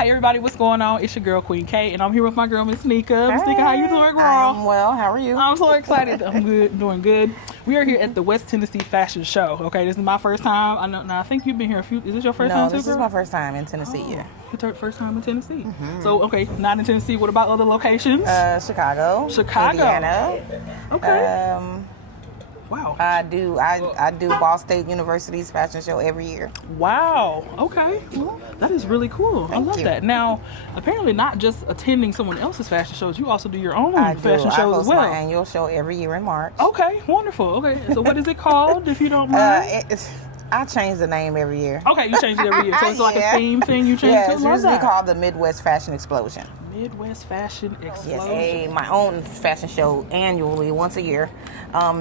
Hi everybody, what's going on? It's your girl Queen K, and I'm here with my girl Miss Nika. Miss Nika, how you doing, girl? I'm well. How are you? I'm so excited. I'm good, doing good. We are here at the West Tennessee Fashion Show. Okay, this is my first time. I know. Now I think you've been here a few. Is this your first time too, this girl? is my first time in Tennessee. Oh, Yeah. your first time in Tennessee. So okay, not in Tennessee. What about other locations? Chicago. Chicago. Indiana. Okay. Wow. I do Ball State University's fashion show every year. Wow. Okay. That is really cool. I love you. that. Now, apparently not just attending someone else's fashion shows, you also do your own I fashion do. shows I host as well. my annual show every year in March. Okay, wonderful. Okay. So what is it called, if you don't mind? I change the name every year. Okay, you change it every year. So it's like a Yeah. theme thing you change Yeah, to? it's Love usually that. called the Midwest Fashion Explosion. Midwest Fashion Explosion. Yes, my own fashion show annually, once a year.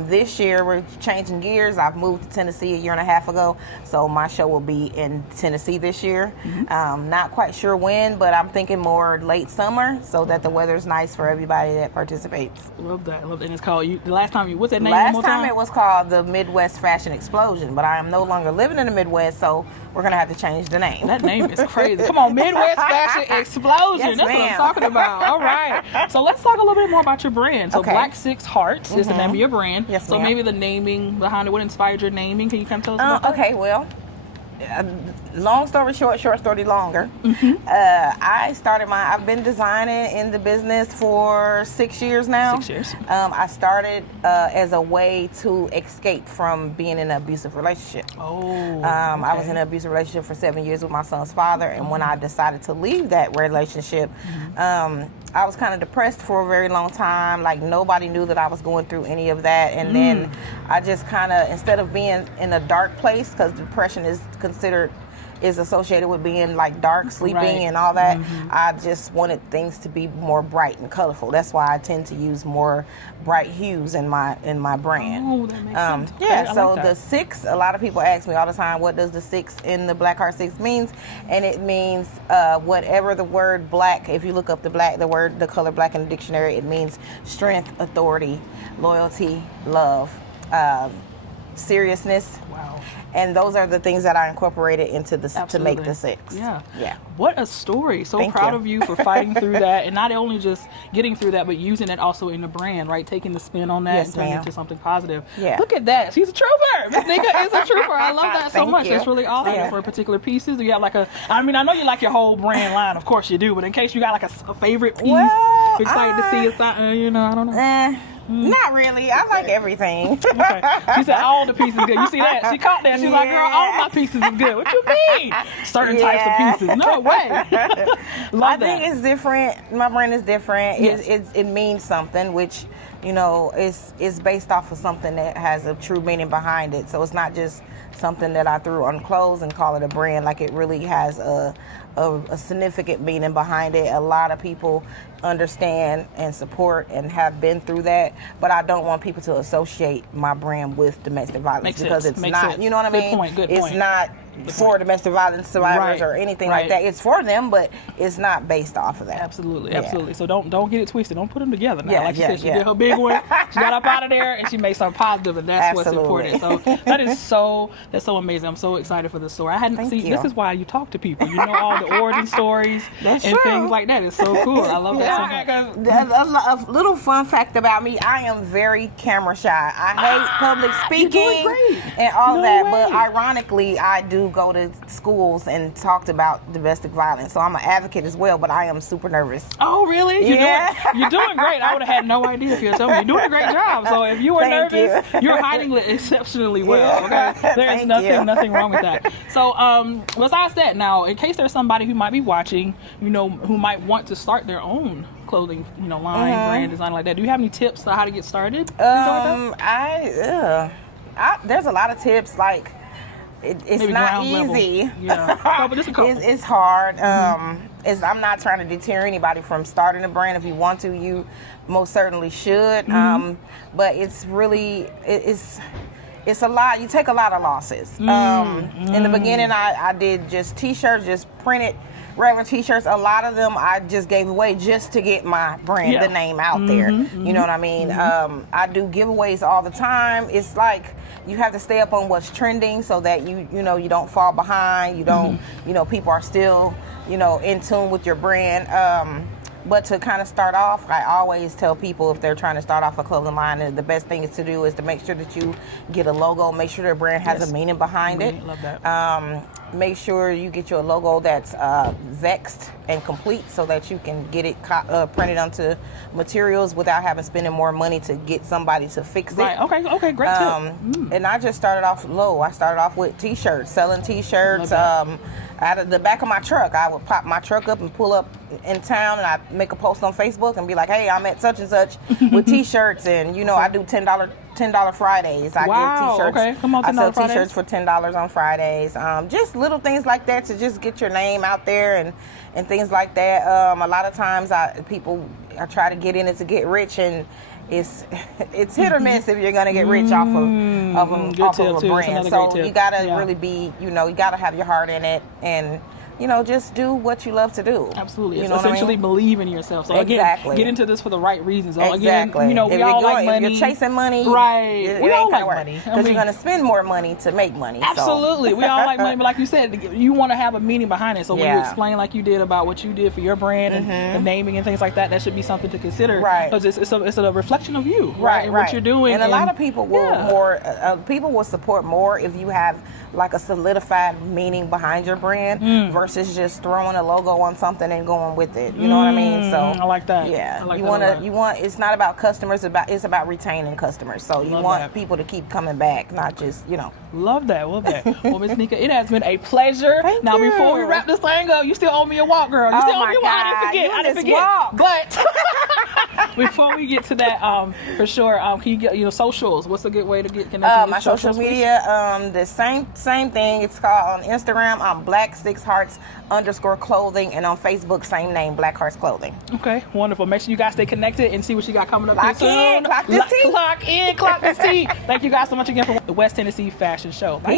This year we're changing gears. I've moved to Tennessee a year and a half ago, so my show will be in Tennessee this year. Not quite sure when, but I'm thinking more late summer, so that the weather's nice for everybody that participates. Love that. Love that. And it's called, the last time what's that name? Last one more time it was called the Midwest Fashion Explosion, but I am no longer living in the Midwest, so we're gonna have to change the name. That name is crazy. Come on, Midwest Fashion Explosion. Yes, That's what I'm ma'am. talking about. All right. So let's talk a little bit more about your brand. So Okay. Black Six Hearts is the name of your brand. Yes, so ma'am. maybe the naming behind it, what inspired your naming? Can you kind of tell us about that? Okay, well, long story short story longer. I've been designing in the business for 6 years now. 6 years. I started as a way to escape from being in an abusive relationship. Oh. I was in an abusive relationship for 7 years with my son's father, and when I decided to leave that relationship, I was kind of depressed for a very long time. Like, nobody knew that I was going through any of that. And then I just kind of, instead of being in a dark place, because depression is associated with being like dark, sleeping, Right. and all that. I just wanted things to be more bright and colorful. That's why I tend to use more bright hues in my brand. Oh, that makes sense. Okay, Yeah, I so like that. the 6, a lot of people ask me all the time, what does the 6 in the Black Heart 6 means? And it means whatever the word black, if you look up the color black in the dictionary, it means strength, authority, loyalty, love, seriousness. Wow. And those are the things that I incorporated into to make Absolutely. the 6. Yeah. Yeah. What a story. So Thank proud you. of you for fighting through that, and not only just getting through that, but using it also in the brand, right? Taking the spin on that Yes, and turning it ma'am. into something positive. Yeah. Look at that. She's a trooper. Miss Nika is a trooper. I love that so Thank much. you. That's really awesome. Yeah. For particular pieces, do you have like I know you like your whole brand line, of course you do, but in case you got like a favorite piece, Well, you're excited to see it's not, I don't know. Not really. I like everything. Okay. She said all the pieces good. You see that? She caught that. She's like, girl, all my pieces is good. What you mean? Certain types of pieces. No way. Love I that. think it's different. My brand is different. Yes. It means something, which, is based off of something that has a true meaning behind it. So it's not just something that I threw on clothes and call it a brand. Like, it really has a significant meaning behind it. A lot of people understand and support and have been through that, but I don't want people to associate my brand with domestic violence. Makes because sense. it's Makes not. sense. You know what I Good mean? point, good It's point. not for domestic violence survivors Right, or anything right. like that. It's for them, but it's not based off of that. Absolutely, Yeah. absolutely. So don't get it twisted. Don't put them together now. Yeah, Like you yeah, said, she yeah. did her big one. She got up out of there and she made something positive, and that's Absolutely. what's important. So that's so amazing. I'm so excited for this story. I hadn't Thank seen. you. This is why you talk to people. You know all the origin stories That's and true. things like that. It's so cool. I love that so much. A little fun fact about me, I am very camera shy. I hate public You're doing speaking great. and all No that, way. but ironically, I do go to schools and talked about domestic violence. So I'm an advocate as well, but I am super nervous. Oh, really? Yeah. You're doing great. I would have had no idea if you had told me. You're doing a great job. So if you were Thank nervous, you. you're hiding it exceptionally well. Yeah. Okay, there's Thank you. nothing wrong with that. So besides that, now in case there's somebody who might be watching, who might want to start their own clothing, line, brand design like that. Do you have any tips on how to get started? Things like that? There's a lot of tips. Like, it's Maybe not ground level. easy. Yeah. But just a couple. It's hard. I'm not trying to deter anybody from starting a brand. If you want to, you most certainly should. But it's really it's a lot. You take a lot of losses. In the beginning, I did just T-shirts, just printed regular t-shirts. A lot of them I just gave away just to get my brand, the name out there. You know what I mean? I do giveaways all the time. It's like you have to stay up on what's trending so that you don't fall behind. You don't, people are still, in tune with your brand. But to kind of start off, I always tell people if they're trying to start off a clothing line, the best thing is to do is to make sure that you get a logo, make sure their brand has a meaning behind it. Love that. Make sure you get you a logo that's vexed and complete so that you can get it printed onto materials without having spending more money to get somebody to fix it. Right. Okay, great tip. And I just started off low. I started off with t-shirts, selling t-shirts. Out of the back of my truck, I would pop my truck up and pull up in town, and I make a post on Facebook and be like, "Hey, I'm at such and such with t-shirts, and I do $10 Fridays. I give t-shirts. Okay. Come on, I sell Fridays. t-shirts for $10 on Fridays. Just little things like that to just get your name out there and things like that. A lot of times, people try to get in it to get rich, and it's hit or miss if you're gonna get rich off of a brand. So you gotta really be, you gotta have your heart in it, and just do what you love to do. Absolutely. It's essentially believe in yourself. So again, get into this for the right reasons. So exactly. Again, we all like money. If you're chasing money, right? We all like money because you're gonna spend more money to make money. Absolutely. We all like money, but like you said, you want to have a meaning behind it. So when you explain like you did about what you did for your brand and the naming and things like that, that should be something to consider. Right. Because it's a reflection of you. Right. What you're doing. And a lot of people will support more if you have like a solidified meaning behind your brand versus just throwing a logo on something and going with it. You know what I mean? So I like that. Yeah. I like you want it's not about customers, it's about retaining customers. So you want people to keep coming back, not just, Love that. Well, Miss Nika, it has been a pleasure. Thank now you. Before we wrap this thing up, you still owe me a walk, girl. You still owe me a walk. I didn't forget. Walk. But before we get to that, for sure, can you get socials? What's a good way to get connected? My social media, the same thing. It's called on Instagram. I'm Black6Hearts_clothing, and on Facebook, same name, Black Hearts Clothing. Okay, wonderful. Make sure you guys stay connected and see what you got coming up soon. Clock this tea. Clock this tea. Thank you guys so much again for the West Tennessee Fashion Show. Bye.